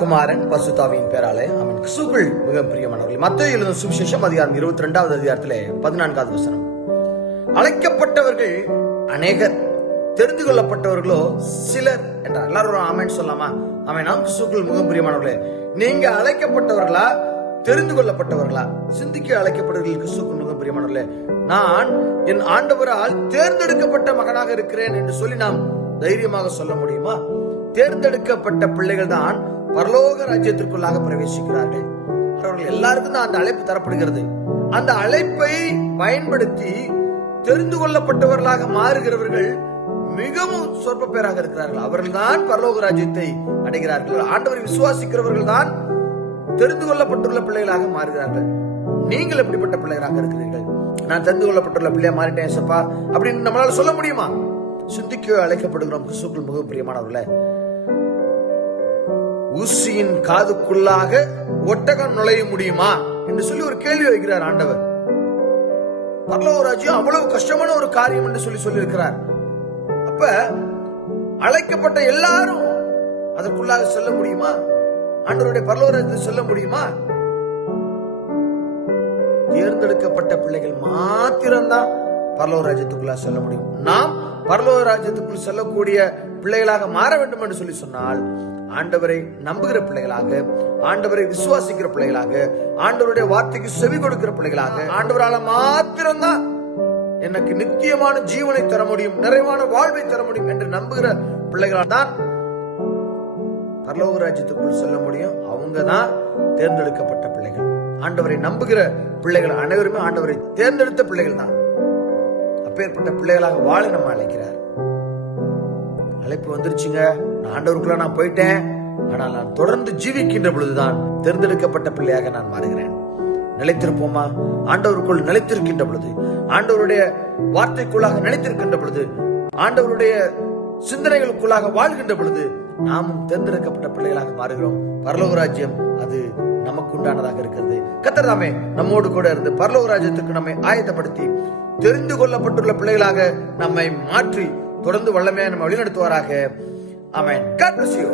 குமாரன் பசுதாவின் பேராலே அவன் கிறிஸ்துவுக்குள் மிக பிரியமானவர்கள். மத்தேயு எழுதின சுவிசேஷம் அதிகாரம் 22வது அதிகாரத்திலே 14வது வசனம். அழைக்கப்பட்டவர்கள் அநேகர், தெரிந்து கொள்ளப்பட்டவர்களோ சிலர் என்றார். எல்லாரும் ஆமென் சொல்லாமா? ஆமென். நாம் கிறிஸ்துவுக்குள் மிக பிரியமானவர்களே, நீங்க அழைக்கப்பட்டவர்களா தெரிந்து கொள்ளப்பட்டவர்களா? சிந்திக்க அழைக்கப்பட்டவர்கள் கிறிஸ்துவுக்குள் மிக பிரியமானவர்களே, நான் என் ஆண்டவரால் தேர்ந்தெடுக்கப்பட்ட மகனாக இருக்கிறேன் என்று சொல்லி நாம் தைரியமாக சொல்ல முடியுமா? தேர்ந்தெடுக்கப்பட்ட பிள்ளைகள் தான் பரலோக ராஜ்யத்திற்குள்ளாக பிரவேசிக்கிறார்கள். அவர்கள் எல்லாருக்கும் தான் அந்த அழைப்பு தரப்படுகிறது. அந்த அழைப்பை பயன்படுத்தி தெரிந்து கொள்ளப்பட்டவர்களாக மாறுகிறவர்கள் மிகவும் சொற்ப பேராக இருக்கிறார்கள். அவர்கள் தான் பரலோக ராஜ்யத்தை அடைகிறார்கள். ஆண்டவரை விசுவாசிக்கிறவர்கள் தான் தெரிந்து கொள்ளப்பட்டுள்ள பிள்ளைகளாக மாறுகிறார்கள். நீங்கள் எப்படிப்பட்ட பிள்ளைகளாக இருக்கிறீர்கள்? நான் தெரிந்து கொள்ளப்பட்டுள்ள பிள்ளையா மாறிட்டேன் சப்பா அப்படின்னு நம்மளால சொல்ல முடியுமா? சிந்திக்க அழைக்கப்படுகிறோம் கிறிஸ்துவுக்குள் மிகவும் பிரியமானவர்களே. ஊசியின் காதுக்குள்ளாக ஒட்டகம் நுழைய முடியுமா என்று சொல்லி ஒரு கேள்வி வைக்கிறார் ஆண்டவர். பரலோக ராஜ்யம் அவ்வளவு கஷ்டமான ஒரு காரியம் என்று சொல்லி இருக்கிறார். அப்ப அழைக்கப்பட்ட எல்லாரும் அதற்குள்ளாக செல்ல முடியுமா? ஆண்டவருடைய பரலோக ராஜ்யத்தை செல்ல முடியுமா? தேர்ந்தெடுக்கப்பட்ட பிள்ளைகள் மாத்திரம்தான் பரலோக ராஜ்யத்துக்குள்ள செல்ல முடியும். நாம் பரலோக ராஜ்யத்துக்குள் செல்லக்கூடிய பிள்ளைகளாக மாற வேண்டும் என்று சொல்லி சொன்னால், ஆண்டவரை நம்புகிற பிள்ளைகளாக, ஆண்டவரை விசுவாசிக்கிற பிள்ளைகளாக, ஆண்டவருடைய வார்த்தைக்கு செவி கொடுக்கிற பிள்ளைகளாக, ஆண்டவரால மாத்திரம்தான் எனக்கு நித்தியமான ஜீவனை தர முடியும், நிறைவான வாழ்வை தர முடியும் என்று நம்புகிற பிள்ளைகளால் தான் பரலோக ராஜ்யத்துக்குள் செல்ல முடியும். அவங்க தான் தேர்ந்தெடுக்கப்பட்ட பிள்ளைகள். ஆண்டவரை நம்புகிற பிள்ளைகள் அனைவருமே ஆண்டவரை தேர்ந்தெடுத்த பிள்ளைகள் தான். அப்பேற்பட்ட பிள்ளைகளாக வாழ நம்ம அழைக்கிறார். அழைப்பு வந்துருச்சுங்க, நான் ஆண்டவருக்குள்ள நான் போயிட்டேன், ஆனால் நான் தொடர்ந்து ஜீவிக்கின்ற பொழுதுதான் தேர்ந்தெடுக்கப்பட்ட பிள்ளையாக நான் மாறுகிறேன். நிலைத்திருப்போமா? ஆண்டவருக்குள் நிலைத்திருக்கின்ற பொழுது, ஆண்டவருடைய வார்த்தைக்குள்ளாக நிலைத்திருக்கின்ற பொழுது, ஆண்டவருடைய சிந்தனைகளுக்குள்ளாக வாழ்கின்ற பொழுது நாமும் தேர்ந்தெடுக்கப்பட்ட பிள்ளைகளாக மாறுகிறோம். பரலோக ராஜ்யம் அது நமக்கு உண்டானதாக இருக்கிறது. கர்த்தர் தாமே நம்மோடு கூட இருந்து பரலோக ராஜ்யத்துக்கு நம்மை ஆயத்தப்படுத்தி தெரிந்து கொள்ளப்பட்டுள்ள பிள்ளைகளாக நம்மை மாற்றி தொடர்ந்து வல்லமையாக நம்ம வழிநடத்துவாராக. ஆமென். God bless you.